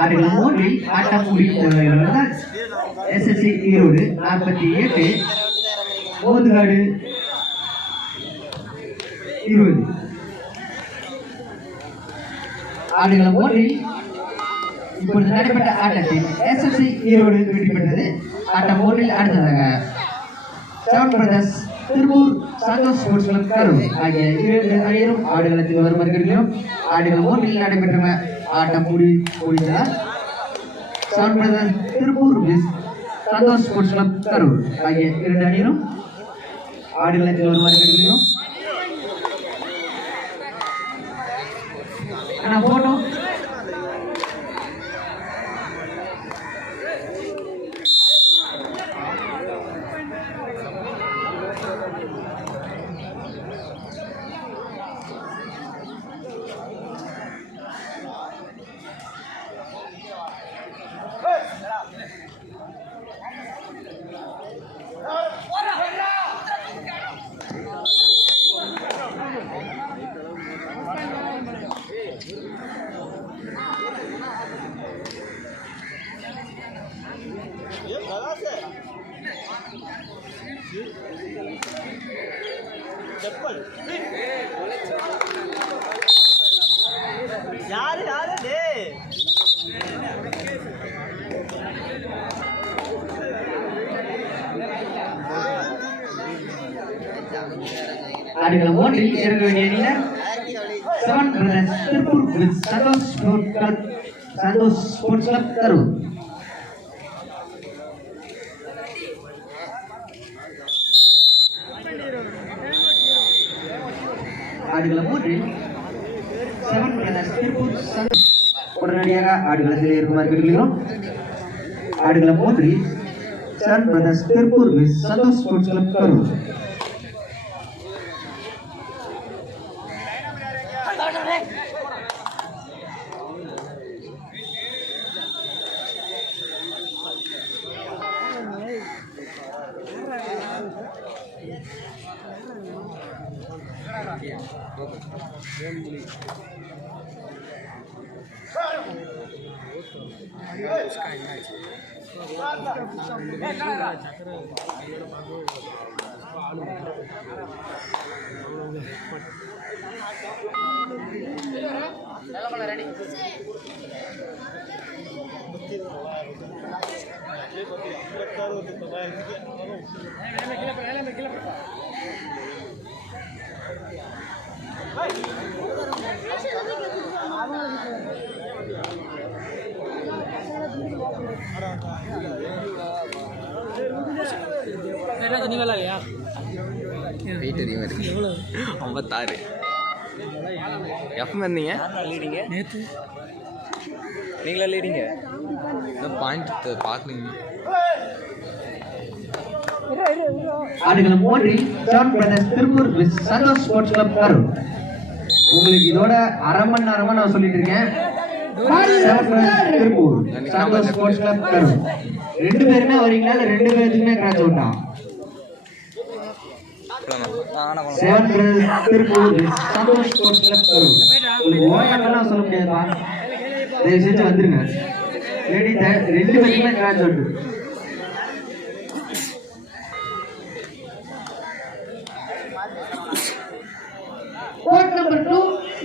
ஆடுகள் 3 ஆட்டம் முடிந்தவர்கள் எஸ்எஸ்சி ஈரோடு 48, மோதுகாடு 20. ஆடுகள் 3 இப்பொழுது நடைபெற்ற ஆட்டத்தில் எஸ்எஸ்சி ஈரோடு வெற்றி பெற்றது. ஆட்டம் 3 அடுத்ததாக seven brothers Tiruppur Santhosh sports club Karur ஆகிய 2 அணியிலும் ஆடுகளத்தில் வருமாறு கேட்கிறோம். ஆடுகள் 3 நடைபெற்ற ஆட்டம் முடிந்ததால் seven brothers Tiruppur Santhosh sports club Karur ஆகிய 2 அணியிலும் ஆடுகளத்தில் வருமாறு கேட்கிறோம். போட்டோ யாரு ஆடுகளம் 3 இறங்க வேண்டிய அணியினர் seven brothers Tiruppur Santhosh sports club Karur. ஆடுகளம் 3 செவன் பிரதர்ஸ் திருப்பூர் உடனடியாக ஆடுகளத்தில் இருக்குமாறு கேட்கிறோம். ஆடுகளம் 3 seven brothers Tiruppur Santhosh sports club Karur. எப்போ வந்தீங்க? நீங்களா லீடிங்க பாயிண்ட் பார்க்கலீங்க. ஆடுகளம் 3 seven brothers Tiruppur Santhosh sports club Karur. உங்களுக்கு இதோட அரை மணி நேரமா நான் சொல்லிட்டு இருக்கேன். திருப்பூர் சந்தோஷ் ஸ்போர்ட்ஸ் கிளப் கரூர் 2 பேருமே வரீங்களா? 2 பேருக்குமே கிராச் அவுட் தான். Seven brothers Tiruppur Santhosh sports club Karur. உங்களுக்கு ஓயாட்டெல்லாம் சொல்ல முடியாதுப்பா, தயவு செஞ்சு வந்துருங்க. 2 பேருக்குமே scratch out. Court number 2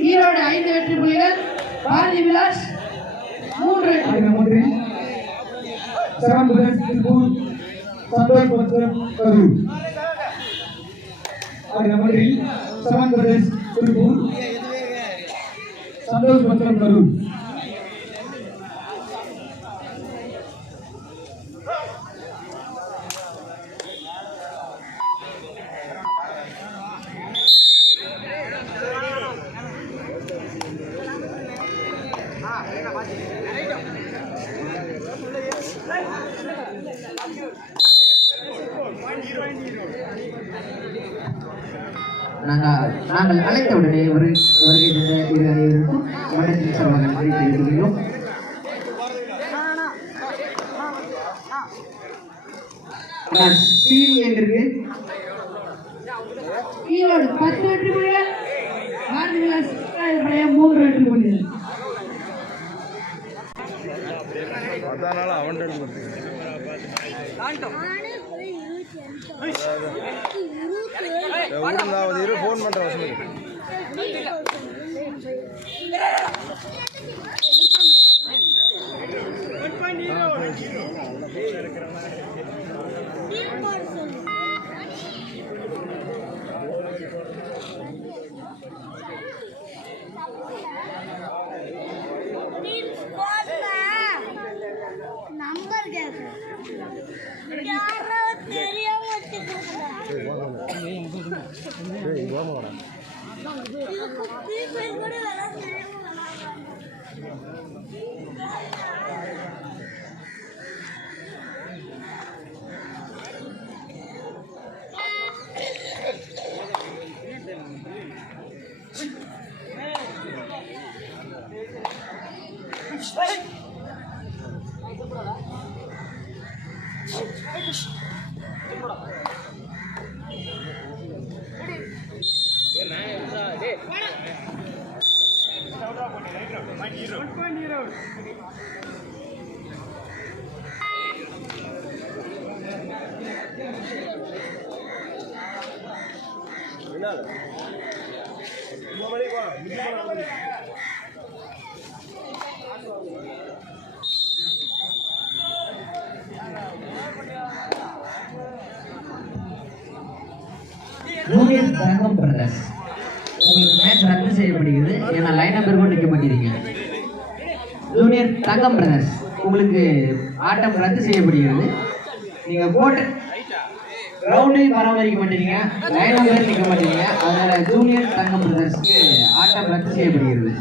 Erode 5 வெற்றி புள்ளிகள், பாரதி விலாஸ் 3 வெற்றி. Seven brothers Tiruppur Santhosh sports club Karur. ஆடுகளம் 3 seven brothers Tiruppur Santhosh sports club Karur. நாங்கள் அழைத்தவுடனே வருகை தந்த இரு அனைவருக்கும் மண்டலத்தின் சார்பாக நன்றி தெரிவித்துள்ளோம். ஈரோடு 10 வெற்றி புள்ளிகள், ஏறக்குறைய 3 வெற்றி புள்ளிகள். அதனால அவன் ஃபோன் பண்ற அவசியம் நம்பர் கேட்கு யாரோ தெரியாம ஜூனியர் தங்கம் பிரதர்ஸ் உங்களுக்கு மேட்ச் ரத்து செய்யப்படுகிறது. ஏன்னா லைன் நம்பர் கூட நிற்க மாட்டேறீங்க. ஜூனியர் தங்கம் பிரதர்ஸ் உங்களுக்கு ஆட்டம் ரத்து செய்யப்படுகிறது. நீங்க போட்ட கிரவுண்டையும் பராமரிக்க மாட்டீங்க, லைன் நம்பர் நிற்க மாட்டீங்க. அதனால ஜூனியர் தங்கம் பிரதர்ஸ்க்கு ஆட்டம் ரத்து செய்யப்படுகிறது.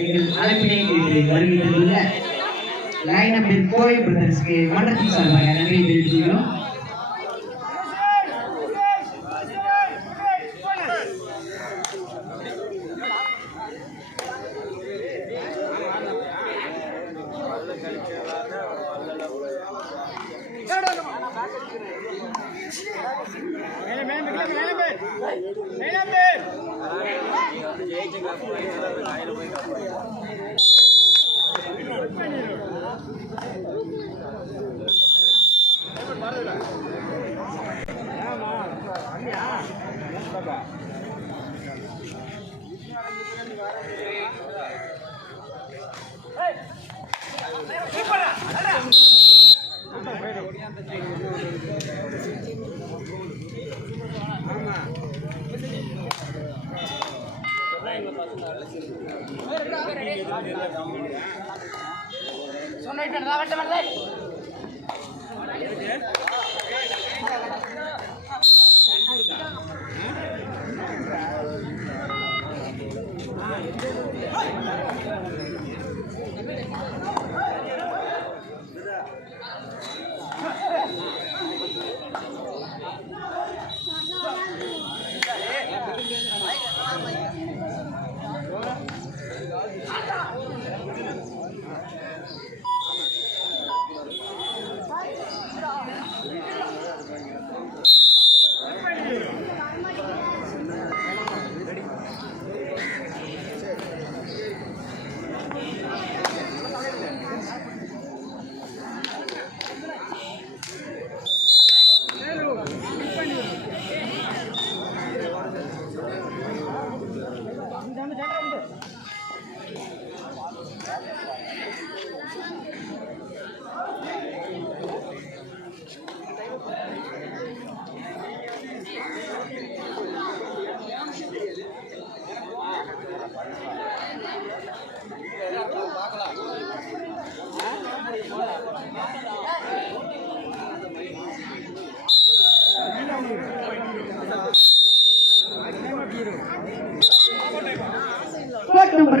எங்கள் அழைப்பினை வருகை தந்துள்ள லைன் நம்பர் கோவை பிரதர்ஸ்க்கு மன்றத்தின் சார்பாக நன்றியை தெரிவித்துக்கிறோம்.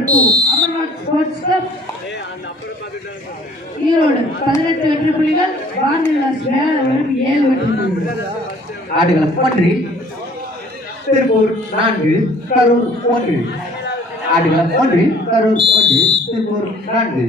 2 அமர்நாத் ஸ்போர்ட்ஸ் கிளப் ஈரோடு 18 வெற்றி புள்ளிகள், பாரதி விலாஸ் வேளாளர் 7 வெற்றி புள்ளிகள். ஆடுகளம் 1 திருப்பூர் 4 கரூர் 1. ஆடுகளம் 1 கரூர் 1 திருப்பூர் 4.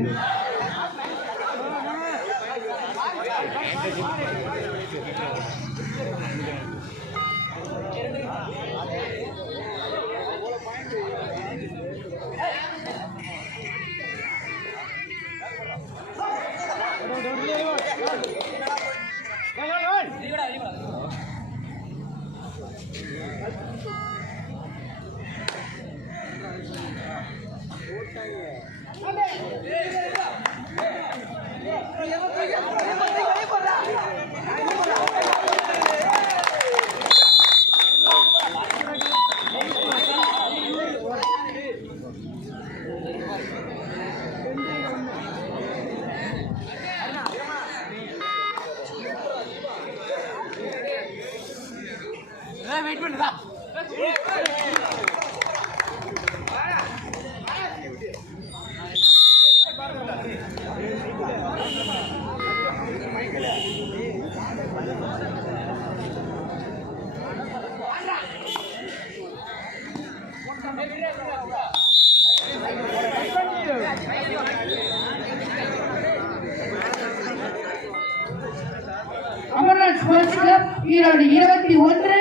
அமர்நாத் ஸ்போர்ட்ஸ் கிளப் ஈரோடு 21,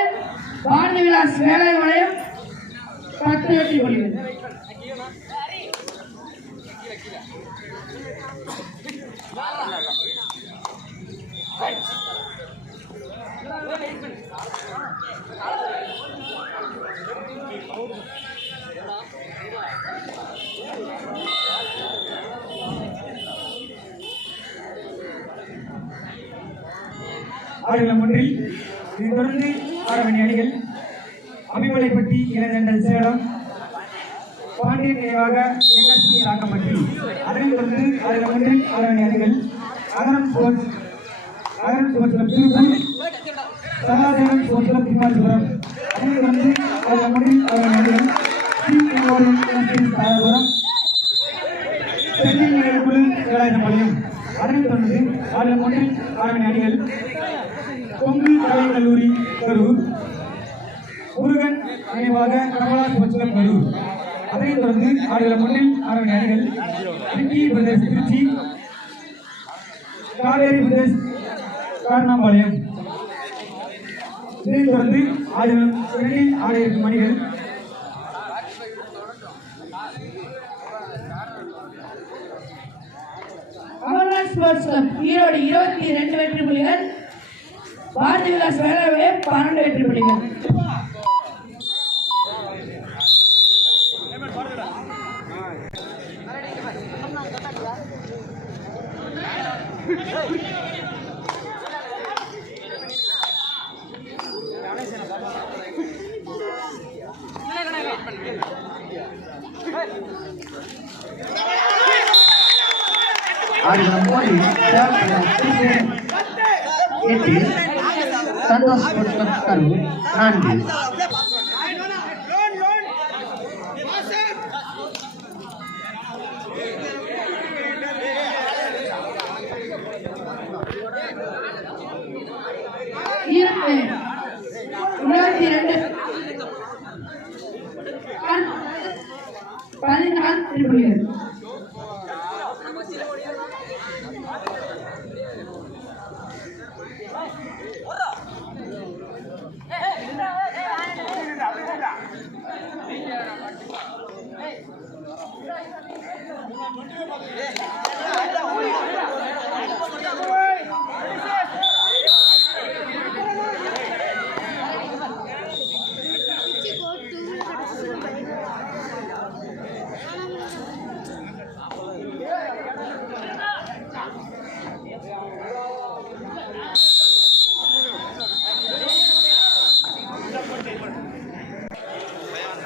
பாரதி விலாஸ் வேளாளர் 10 வெற்றி புள்ளிகள். ஆடுகளம் 1 இதைத் தொடர்ந்து ஆட வேண்டிய அணிகள் அபிமலைப்பட்டி இளந்தண்டல் சேலம், பாண்டியன் நினைவாக NSP ராக்கம்பட்டி. அதனைத் தொடர்ந்து ஆடுகளம் 1 ஆட வேண்டிய அணிகள் Agaram sports club Tiruppur, Sahadevan sports club Thirumathipuram. அதனைத் தொடர்ந்து ஆடுகளம் 1 ஆட வேண்டிய அணிகள் தாராபுரம், சென்னை நிலைக்குழு வேலாயுதம்பாளையம். அதனைத் தொடர்ந்து ஆடுகளம் 1 ஆட வேண்டிய அணிகள் கொங்கு கலை கல்லூரி கரூர், முருகன் நினைவாக கமலா ஸ்போர்ட்ஸ் கிளப் கரூர். அதனைத் தொடர்ந்து ஆடுகளம் 1 ஆட வேண்டிய அணிகள் திருச்சி பிரதேஷ் திருச்சி, காவேரி பிரதேஷ் காரணாம்பாளையம். இதைத் தொடர்ந்து ஆடுகளம் 2 ஆட இருக்கும் அணிகள் அமர்நாத் ஸ்போர்ட்ஸ் கிளப் ஈரோடு 22 வெற்றி புள்ளிகள், பாரதி விலாஸ் வேளாளர் 12 வெற்றி புள்ளிகள். ஆடுகளம் 1 8 சந்தோஷ் ஸ்போர்ட்ஸ் கிளப் கரூர் 4. ஈரோடு 22 14 வெற்றி புள்ளிகள்.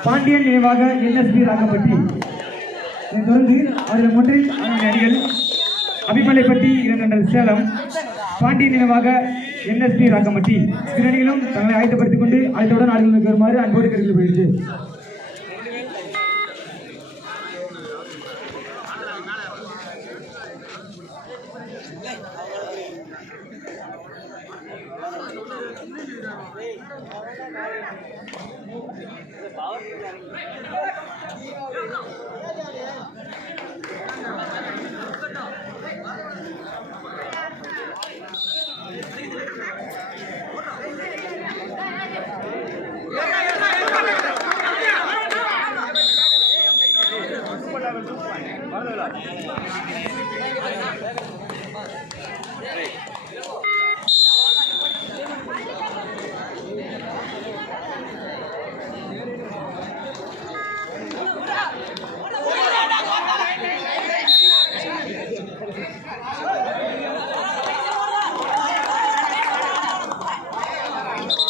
பாண்டியன் நினைவாக NSP ராக்கப்பட்டி. இதைத் தொடர்ந்து ஆடுகளம் 1 ஆட வேண்டிய அணிகள் அபிமலைப்பட்டி இளந்தண்டல் சேலம், பாண்டியன் நினைவாக NSP ராக்கப்பட்டி. இரு அணிகளும் தங்களை ஆயத்தப்படுத்திக் கொண்டு ஆயத்தத்துடன் ஆடுகளுக்கு வருமாறு அன்போடு கேட்டுக்கொள்ளப்படுகிறது.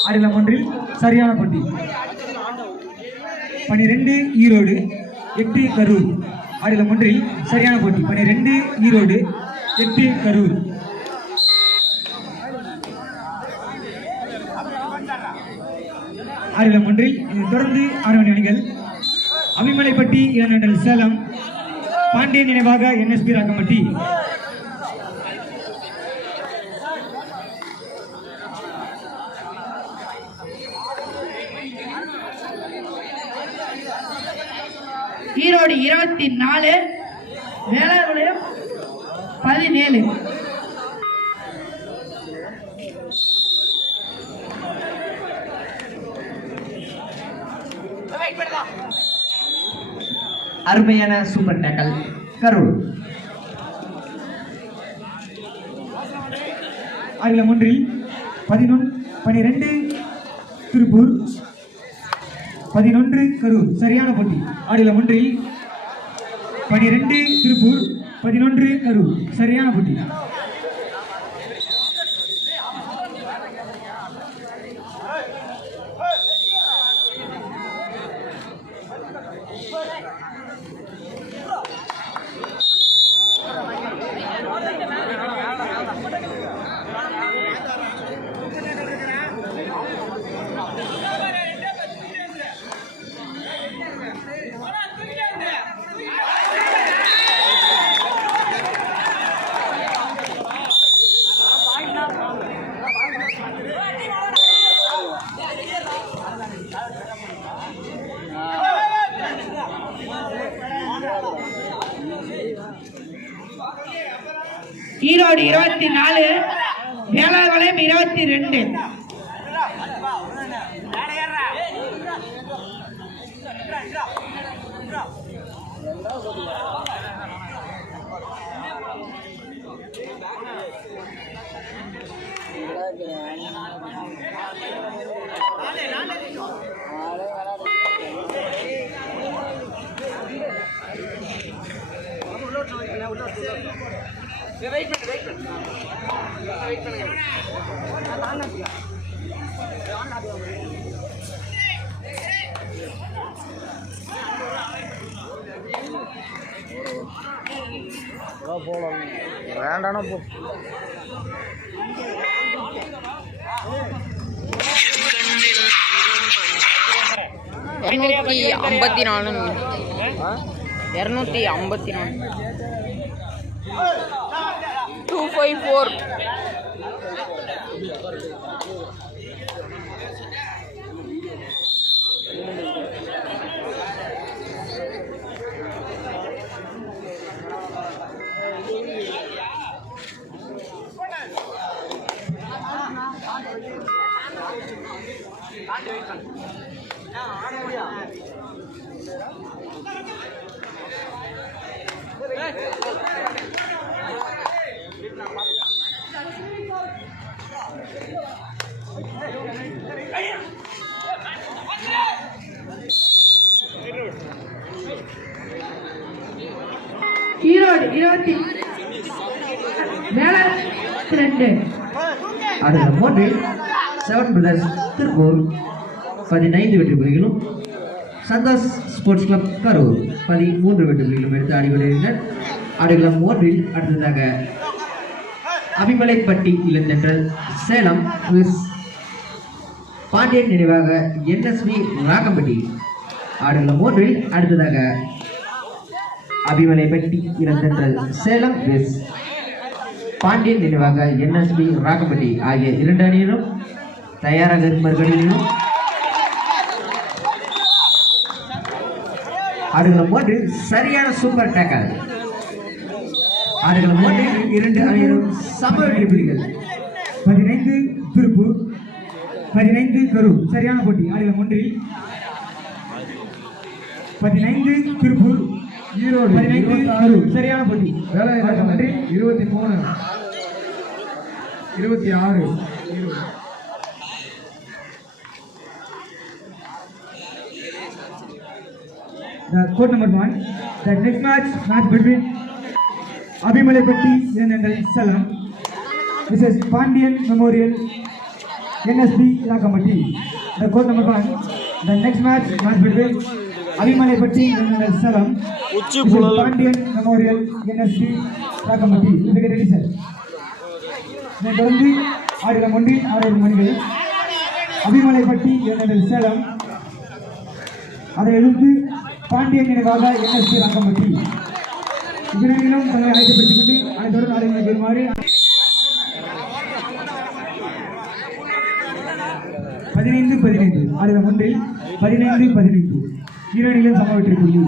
ஆடுகளம் ஒன்றில் சரியான போட்டி. 12 ஈரோடு 8 கரூர். ஆடுகளம் ஒன்றில் சரியான போட்டி. 12 ஈரோடு 8 கரூர். ஆடுகளம் ஒன்றில் தொடர்ந்து ஆடவணி அணிகள் அபிமலைப்பட்டி இளநண்டல் சேலம், பாண்டியன் நினைவாக NSP ராக்கம்பட்டி. ஈரோடு 24, வேளார்பாளையம் 17. அருமையான சூப்பர் டேக்கல் கரூர். ஆடுகளம் ஒன்றில் 12 திருப்பூர் 11 கரூர். சரியான போட்டி. ஆடுகளம் ஒன்றில் 12 திருப்பூர் 11 கரூர். சரியான போட்டி. ஈரோடு 24, வேளார்பாளையம் 22. வேண்டானா போ. இருநூத்தி 254. ஈரோடு 20, வேளார் 2. ஆடுகளம் ஒன்றில் 7 பிரதர்ஸ் திருப்பூர் 15 வெற்றி புள்ளிகளும், சந்தோஷ் ஸ்போர்ட்ஸ் கிளப் கரூர் 13 வெற்றி புள்ளிகளும் எடுத்து ஆடிக்கொண்டிருந்தனர். ஆடுகளம் ஒன்றில் அடுத்ததாக அபிமலைப்பட்டி இளந்தென்றல் சேலம் விஸ் பாண்டியன் நினைவாக NSP ராக்கம்பட்டி. ஆடுகளம் ஒன்றில் அடுத்ததாக அபிமலைப்பட்டி இளந்தென்றல் சேலம் விஸ் பாண்டியன் நினைவாக NSP ராக்கம்பட்டி ஆகிய 2 அணியிலும் தயாராக இருக்குமாறு ஆடுகளம் ஒன்றில் சரியான சூப்பர் டேக்கல். ஆடுகளம் ஒன்றில் 2 அணியினரும் சம வெற்றி புள்ளிகள். 15 திருப்பூர் 15 கரூர் சரியான போட்டி. ஆடுகளம் ஒன்றில் 15 திருப்பூர் ஈரோடு 15 கரூர் சரியான போட்டி. ஆடுகளம் ஒன்றில் 23 26 The court number 1. The next match between Abhimalaipetti and Salam. This is Pandian Memorial NSB Lakamati. The court number 1. The next match between Abhimalaipetti and Salam. This is Pandian Memorial NSB Lakamati. Please get ready, sir. Then தொடர்ந்து ஆடுகளம் ஒன்றில் 6 மணிகள் அபிமலைப்பட்டி and Salam. அதை எதிர்த்து பாண்டியன் நினைவாக NSB ராக்கம்பட்டி. இதனிலும் தங்களை அழைக்கப்படுத்திக் கொண்டு அனைத்தோடு ஆடுகளை பெறுமாறு 15-15 ஆடுகளம் ஒன்றில் 15-15 ஈரணியிலும் சம வெற்றி புள்ளி.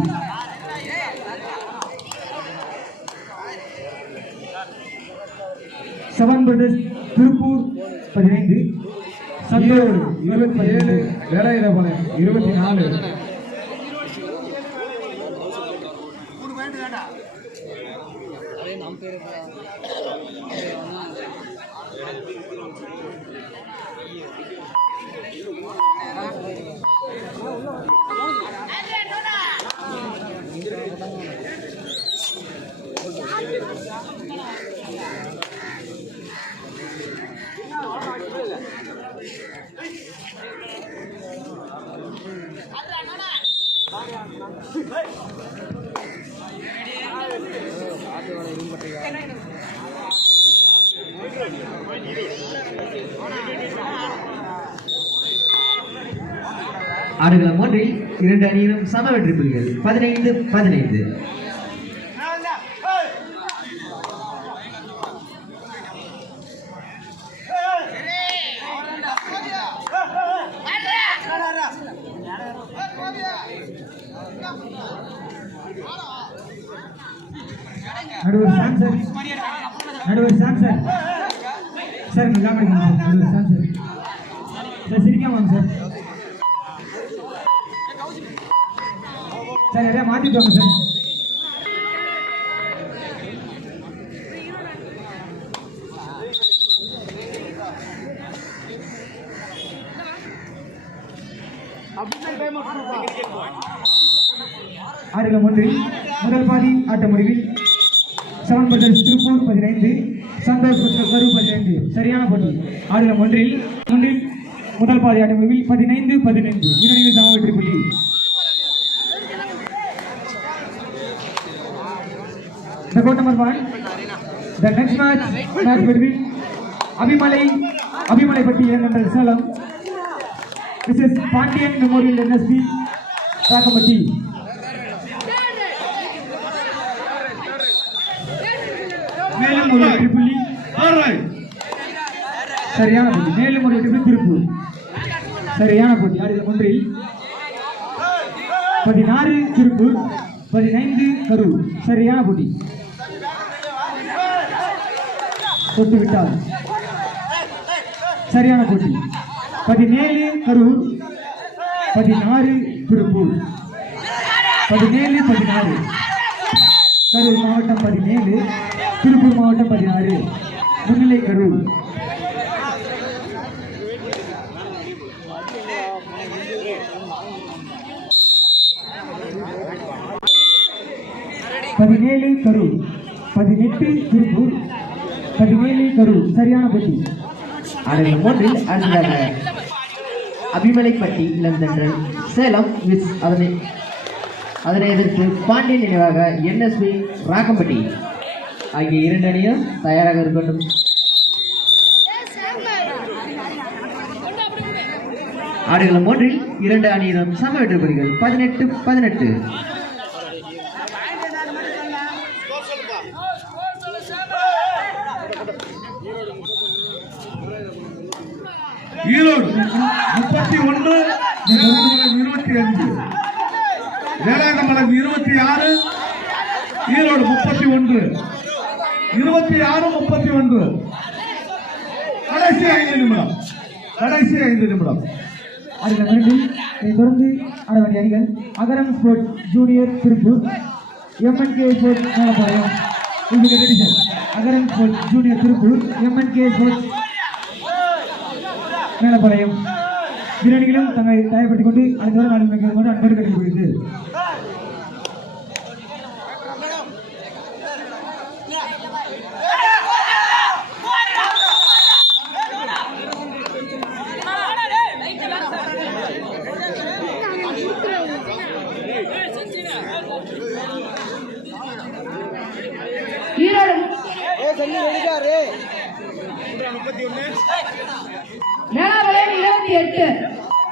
செவன் பிரதர்ஸ் திருப்பூர் 15 சந்தோர் 27 வேலாயுதபாளையம் 24 ஆடுகளம் ஒன்றில் 2 அணியினரும் சம வெற்றி புள்ளிகள். 15-15. நடுவர் சாம்சன் சார் கவனிக்கணும் சார். நடுவர் சாம்சன் சார் சிரிக்காம சார். சார் நிறையா மாற்றிட்டு வாங்க சார். ஆடுகளம் ஒன்றில் முதல் பாதி ஆட்ட முடிவில் 7 பிரதர்ஸ் திருப்பூர் 15 சந்தோஷ் கரூர் 15 சரியான போட்டி. ஆடுகளம் ஒன்றில் முதல் பாதி ஆட்ட முடிவில் 15-15 ஈரணியில் சம வெற்றி புள்ளி. The court number 1. The next match between Abhimalaipetti and Salam. This is Pandian Memorial NSB Lakamati. மேலும் ஒரு வெற்றி புள்ளி சரியான போட்டி. மேலும் ஒரு வெற்றி புள்ளி திருப்பூர் சரியான போட்டி. ஆடுகளம் ஒன்றில் 16 திருப்பூர் 15 கரூர் சரியான போட்டி. தொட்டு விட்டார் சரியான போட்டி. 17 கரூர் 16 திருப்பூர் 17-16 கரூர் மாவட்டம் 17 திருப்பூர் மாவட்டம் 16 முன்னிலை கரூர். கரூர் 18 திருப்பூர் 17 கரூர் சரியான போட்டி. ஆடுகளம் ஒன்றில் அடுத்ததாக அபிமலைப்பட்டி இளந்தென்றல் சேலம் அதனை எதிர்த்து பாண்டியன் நினைவாக NSB ராக்கம்பட்டி ஆகிய 2 அணியும் தயாராக இருக்கட்டும். ஆடுகளம் ஒன்றில் 2 அணியினரும் சம வெற்றி புள்ளிகள். 18-18. ஈரோடு 31 25 வேளாங்கமலம் 26, ஈரோடு 31. 26-31. கடைசி 5 நிமிடம். அதில் மறுபடியும் இதை தொடர்ந்து ஆட வேண்டிய அணிகள் Agaram sports junior Tiruppur, MNK sports Melapalayam. Agaram sports junior Tiruppur, MNK sports Melapalayam. இரு அணிகளும் தங்களை தயார்படுத்திக் கொண்டு அடுத்த நாடு கொண்டு அன்போடு கட்டிக்கொள்கிறது. ஈரோடு மேலாவளையம் 28.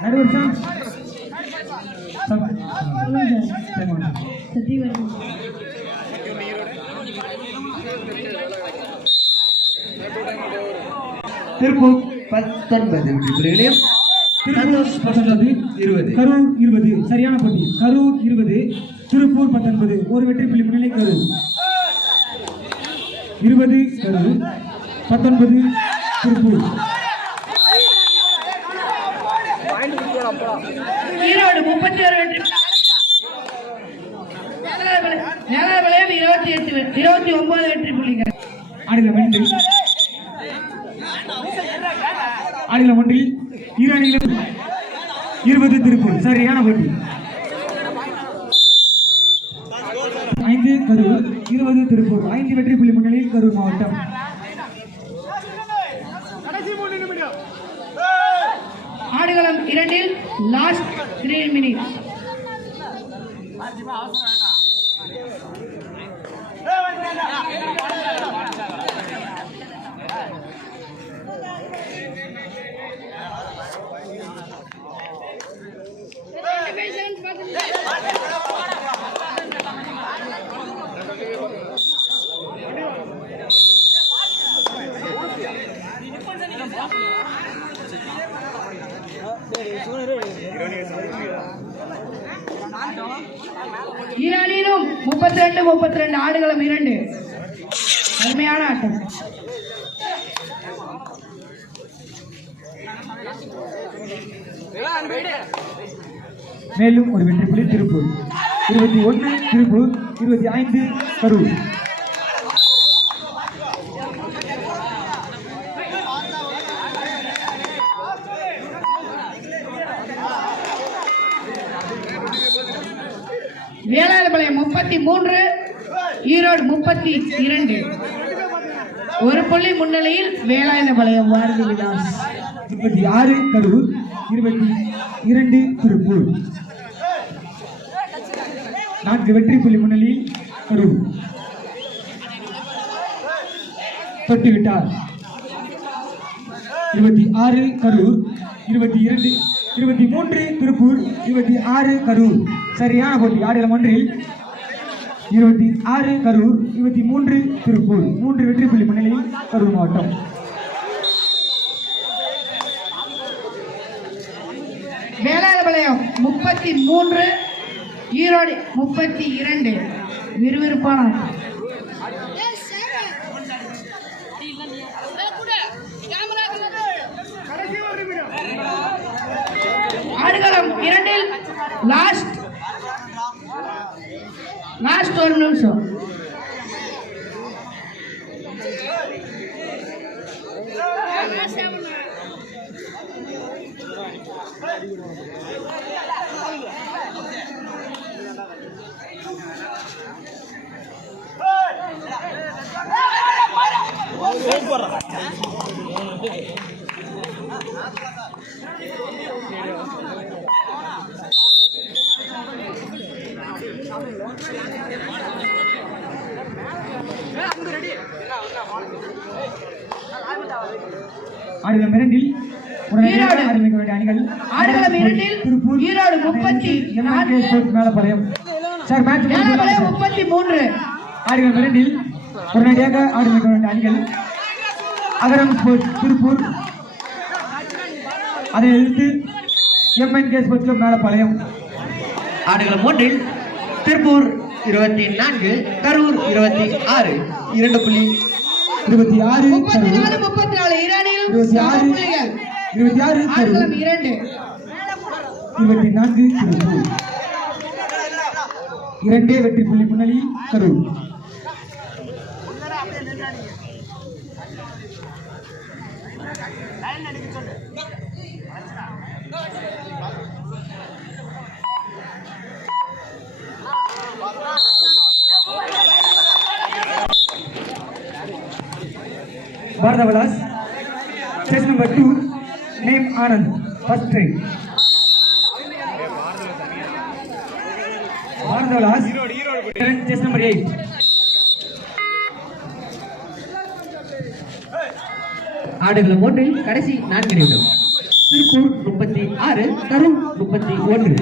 நடுவர் திருப்பூர் 19 வெற்றி புள்ளிகளையும் திருப்பூர் 19, 20. கரூர் 20. சரியான போட்டி. கரூர் 20, திருப்பூர் 19. ஒரு வெற்றி புள்ளி முன்னிலை கரூர். 20 கரூர், 19 திருப்பூர். ஈரோடு 31 வெற்றி. மேலாவளையம் 29 வெற்றி புள்ளிகள். ஆடுகளம் ஒன்றில் இரு அணிகளும் 20 திருப்பூர். சரியான போட்டி. 5 கரூர், 20 திருப்பூர். 5 வெற்றி புள்ளி முன்னிலையில் கரூர் மாவட்டம். ஆடுகளம் 2 லாஸ்ட் 3 மினிட்ஸ். ஈரானிலும் 32 ஆடுகளம் 2. அருமையான ஆட்டம். மேலும் ஒரு வெற்றி புள்ளி திருப்பூர். 21 திருப்பூர், 25 கரூர். வேளாளபாளையம் 33, ஈரோடு 32. ஒரு புள்ளி முன்னிலையில் வேளாளபாளையம் பாரதி விலாஸ். 26 கரூர், 22 திருப்பூர். 4 வெற்றி புள்ளி முன்னிலையில் கரூர். தொட்டுவிட்டார். 26 கரூர், 22, 23 திருப்பூர், 26 கரூர். சரியான போட்டி. ஆடுகளம் ஒன்றில் 26 கரூர், 23 திருப்பூர். 3 வெற்றி புள்ளி முன்னிலையில் கரூர் மாவட்டம். வேளாளபாளையம் 33, ஈரோடு 32. விறுவிறுப்பான ஆட்டம். ஆடுகளம் 2 லாஸ்ட் 1 நிமிஷம். ஆடுகளம் 2 ஈரோடு ஆரம்பிக்க வேண்டிய அணிகள் ஆடுகளம் 2 Tiruppur, Erode 34, sports Melapalayam. Sir match Velalapalayam 33. ஆடுகளம் 2 உடனடியாக ஆரம்பிக்க வேண்டிய அணிகள் அகரம் ஸ்போர்ட்ஸ் திருப்பூர், அதை எதிர்த்து எம்என்கே ஸ்போர்ட்ஸ் கிளப் மேலப்பாளையம். ஆடுகளம் 1 திருப்பூர் 24 கரூர் 26 2 புள்ளி 26 34 இரு அணிகளும் 26 சம புள்ளிகள் 26 ஆடுகளம் 2 24 திருப்பூர். 2 வெற்றி புள்ளி முன்னணி Karur. Bharat Vilas, chase number 2, name Anand, first try. Bharat Vilas, chase number 8. ஆடுகளம் 1 கடைசி 4 நிமிடம். திருப்பூர் 36 கரூர் 31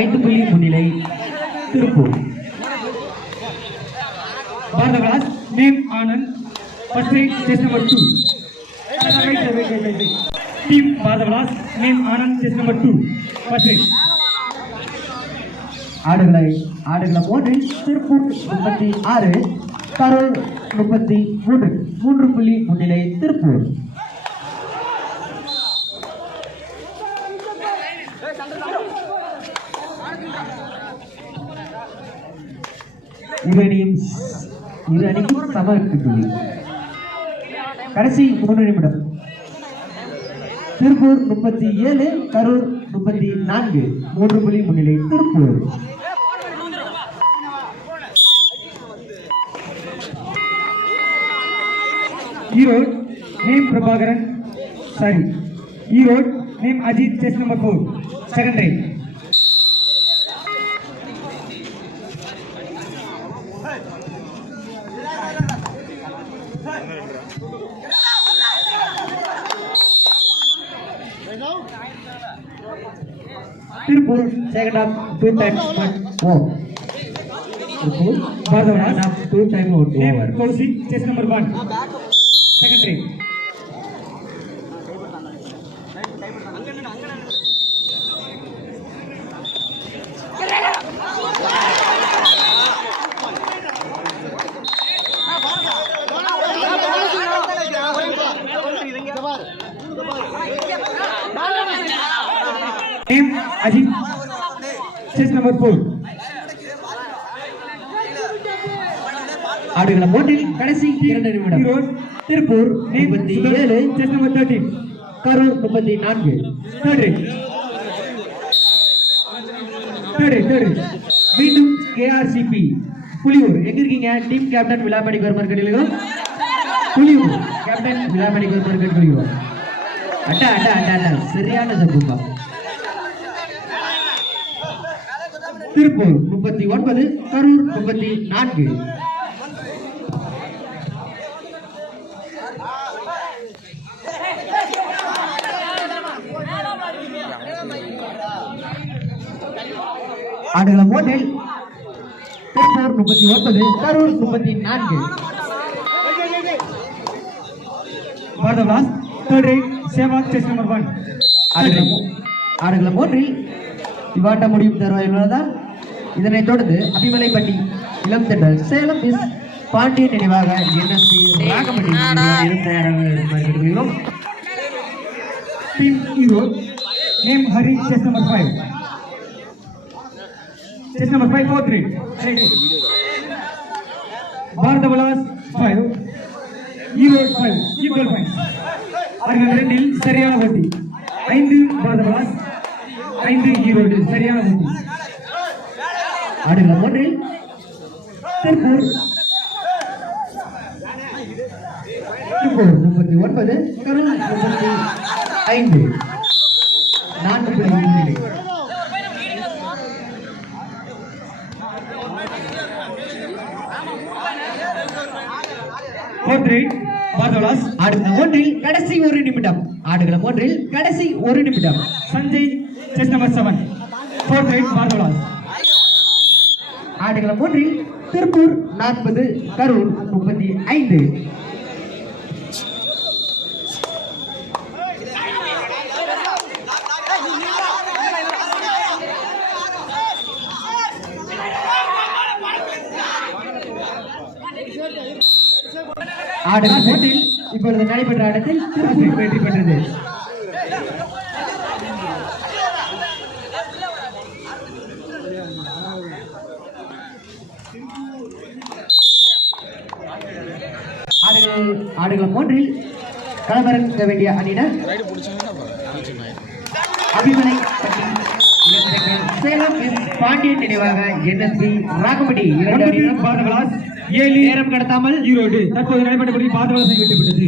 5 புள்ளி முன்னிலை Tiruppur. Bharat Vilas, name Anand, first try, chase number 2. Wait. Team Bharat Vilas, name Anand, chase number 2, first try. ஆடுகளம் 1 திருப்பூர் 36 கரூர் 33 3 புள்ளி முன்னிலை திருப்பூர். இரு அணிக்கும் சம புள்ளி. கடைசி 3 நிமிடம். திருப்பூர் 37 கரூர் 34 3 புள்ளி முன்னிலை Tiruppur. Erode, name Prabhakaran, Erode, name Ajit, chase number 4, second try. Tiruppur second half 2 times 1 Tiruppur Bharat Vilas, half 2 times out name over. Kaushik, chase number 1, second try. Name Ajit, chase number 4. ஆடுகளம் 1 கடைசி 2 நிமிடம். Erode, Tiruppur name 37 chase number 13, Karur 34 third try. மீண்டும் KRCP Puliyur எங்க இருக்கீங்க? Team captain Vizhamani government கட்டிலும் Puliyur captain Vizhamani government கட்டிலும் அட்டா சரியான சம்பவம். திருப்பூர் 39 கரூர் 34. ஆடுகளம் 1 Tiruppur 39 Karur 34. Bharat Vilas, third try, Seva, chase number 1. ஆடுகளம் 1 இவாட்ட முடியும் தருவாய்தான். இதனைத் தொடர்ந்து அபிமலைப்பட்டி இளம் தென்றல் சேலம் மிஸ் பாண்டியன் நினைவாக என்எஸ்பி ராகமணி தயாராக. Team Erode, name Hari, chase number 5. Chase number 5, 4-3. Bharat Vilas 5, Erode 5. Equal points. ஆடுகளம் 2 சரியான போட்டி. 5 Bharat Vilas, 5 Erode, சரியான போட்டி. ஆடுகளம் 1 திருப்பூர் 39 கரூர் 35 4 புள்ளி முன்னிலை. Bharat Vilas, ஆடுகளம் 1 கடைசி 1 நிமிடம். ஆடுகளம் 1 கடைசி 1 நிமிடம். Sanjay, chase number 7. 4th right, Bharat Vilas. ஆடுகளம் 1 திருப்பூர் 40 கரூர் 35. ஆடுகளம் மூன்றில் இப்பொழுது நடைபெற்ற ஆட்டத்தில் திருப்பூர் வெற்றி பெற்றது. ஆடுகளம் மூன்றில் களமிறங்க வேண்டிய அணியினர் அபிமனை சேலம் பாண்டியன் நினைவாக NSB ராகமடி நேரம் கடத்தாமல் ஈரோடு தற்போது நடைபெற்றபடி பாதவலசை விட்டுவிட்டது.